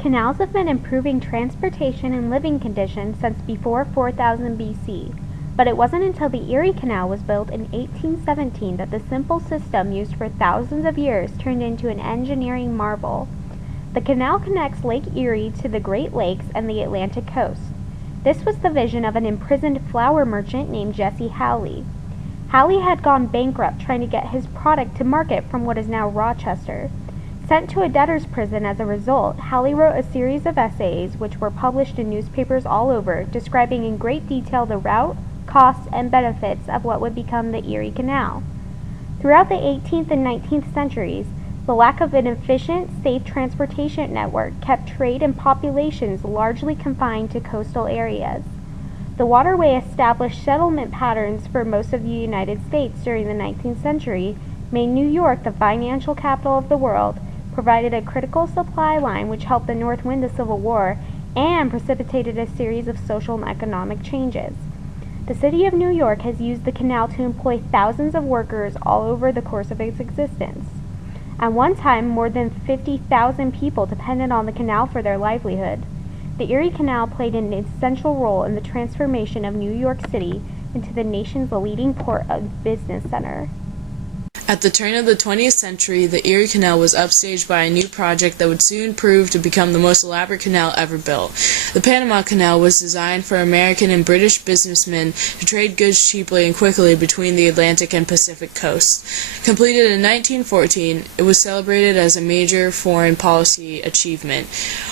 Canals have been improving transportation and living conditions since before 4000 BC, but it wasn't until the Erie Canal was built in 1817 that the simple system used for thousands of years turned into an engineering marvel. The canal connects Lake Erie to the Great Lakes and the Atlantic coast. This was the vision of an imprisoned flour merchant named Jesse Halley. Halley had gone bankrupt trying to get his product to market from what is now Rochester. Sent to a debtor's prison as a result, Halley wrote a series of essays which were published in newspapers all over, describing in great detail the route, costs, and benefits of what would become the Erie Canal. Throughout the 18th and 19th centuries, the lack of an efficient, safe transportation network kept trade and populations largely confined to coastal areas. The waterway established settlement patterns for most of the United States during the 19th century, made New York the financial capital of the world, provided a critical supply line which helped the North win the Civil War, and precipitated a series of social and economic changes. The city of New York has used the canal to employ thousands of workers all over the course of its existence. At one time, more than 50,000 people depended on the canal for their livelihood. The Erie Canal played an essential role in the transformation of New York City into the nation's leading port and business center. At the turn of the 20th century, the Erie Canal was upstaged by a new project that would soon prove to become the most elaborate canal ever built. The Panama Canal was designed for American and British businessmen to trade goods cheaply and quickly between the Atlantic and Pacific coasts. Completed in 1914, it was celebrated as a major foreign policy achievement.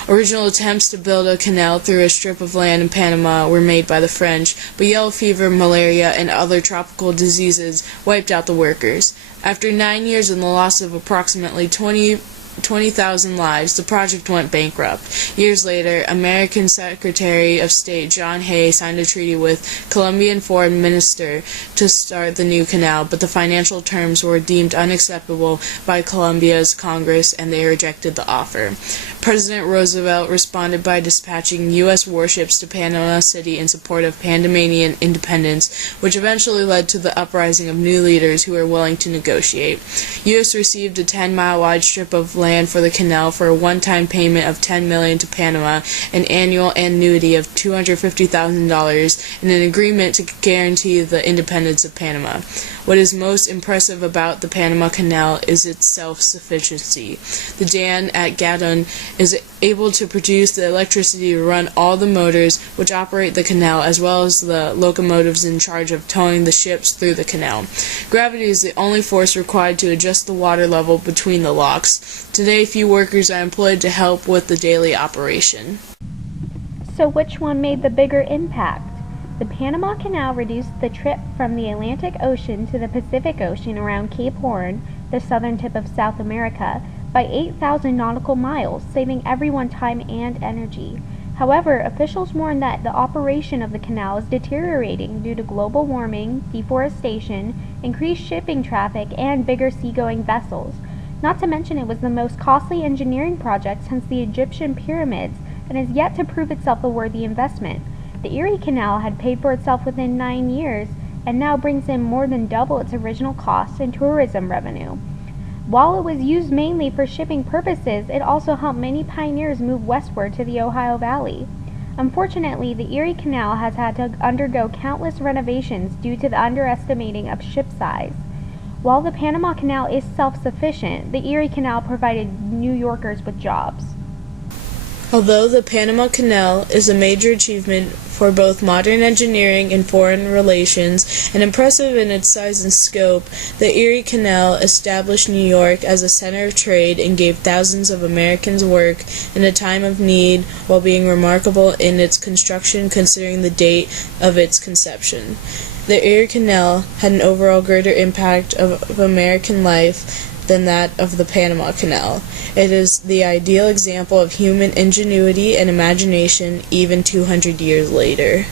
Original attempts to build a canal through a strip of land in Panama were made by the French, but yellow fever, malaria, and other tropical diseases wiped out the workers. After 9 years and the loss of approximately 20,000 lives, the project went bankrupt. Years later, American Secretary of State John Hay signed a treaty with Colombian foreign minister to start the new canal, but the financial terms were deemed unacceptable by Colombia's Congress and they rejected the offer. President Roosevelt responded by dispatching U.S. warships to Panama City in support of Panamanian independence, which eventually led to the uprising of new leaders who were willing to negotiate. U.S. received a 10-mile wide strip of land for the canal for a one-time payment of $10 million to Panama, an annual annuity of $250,000, and an agreement to guarantee the independence of Panama. What is most impressive about the Panama Canal is its self-sufficiency. The dam at Gatun is able to produce the electricity to run all the motors which operate the canal, as well as the locomotives in charge of towing the ships through the canal. Gravity is the only force required to adjust the water level between the locks. Today, few workers are employed to help with the daily operation. So which one made the bigger impact? The Panama Canal reduced the trip from the Atlantic Ocean to the Pacific Ocean around Cape Horn, the southern tip of South America, by 8,000 nautical miles, saving everyone time and energy. However, officials warn that the operation of the canal is deteriorating due to global warming, deforestation, increased shipping traffic, and bigger seagoing vessels. Not to mention it was the most costly engineering project since the Egyptian pyramids and is yet to prove itself a worthy investment. The Erie Canal had paid for itself within 9 years and now brings in more than double its original cost in tourism revenue. While it was used mainly for shipping purposes, it also helped many pioneers move westward to the Ohio Valley. Unfortunately, the Erie Canal has had to undergo countless renovations due to the underestimating of ship size. While the Panama Canal is self-sufficient, the Erie Canal provided New Yorkers with jobs. Although the Panama Canal is a major achievement for both modern engineering and foreign relations, and impressive in its size and scope, the Erie Canal established New York as a center of trade and gave thousands of Americans work in a time of need, while being remarkable in its construction considering the date of its conception. The Erie Canal had an overall greater impact of American life than that of the Panama Canal. It is the ideal example of human ingenuity and imagination even 200 years later.